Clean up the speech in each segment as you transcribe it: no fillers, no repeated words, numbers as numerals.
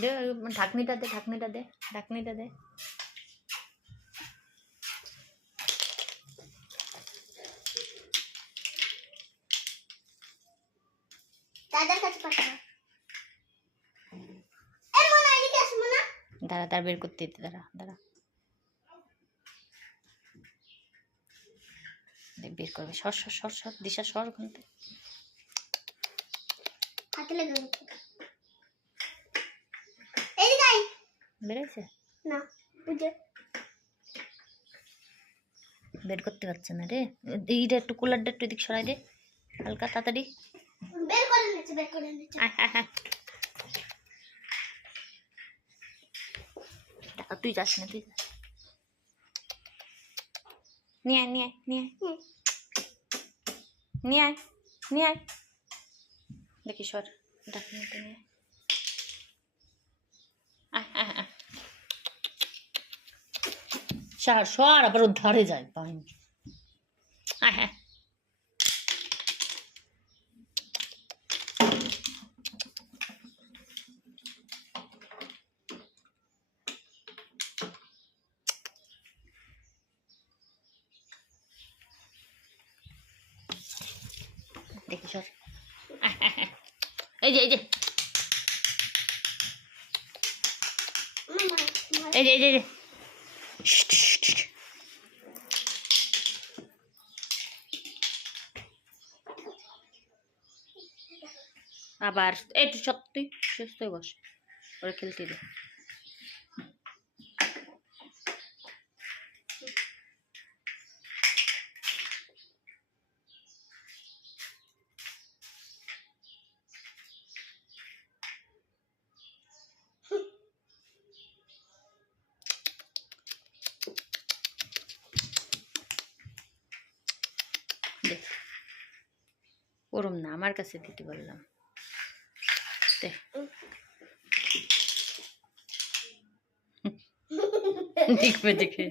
দে ঢাকনিটা দে, ঢাকনিটা দে, ঢাকনিটা দে। দাদার কাছে পাঠাবো। দাঁড়া তার বের করতে দিতে, দাঁড়া দাঁড়া, বের করবে। সর সর সর সর, দিশা সর ওখান থেকে। হাতে লেগে গেছে। এদিকে আই। বেরোইছে না, বুঝে বের করতে পারছে না রে। এইটা একটু কুলারটা একটু এদিক সরাই দে হালকা, তাড়াতাড়ি বের করে নিচ্ছে, বের করে নিচ্ছে। তুই যাস না, তুই নিয়ে আয়, নিয়ে আয়, নিয়ে আয়, নিয়ে আয়, নিয়ে আয়। দেখি সর, ঢাকনিটা নিয়ে আয়। সর সর, আবার ওর ধারে যায় পানি। হ্যাঁ দেখি সর, এই যে এই যে এই যে এই যে আবার এই তো সব, তুই সুস্থ হয়ে বস, ওরা খেলতে দে। ওরম না, আমার কাছে দিতে বললাম। দেখবে দেখে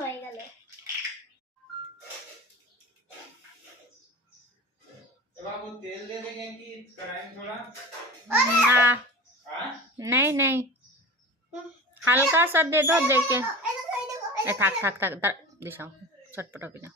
হয়ে গেল। तेल दे देंगे कि कढ़ाई में थोड़ा? नहीं नहीं, हल्का सा दे दो, देखे। थक थक थक दिशाओ, छटपटा भी ना।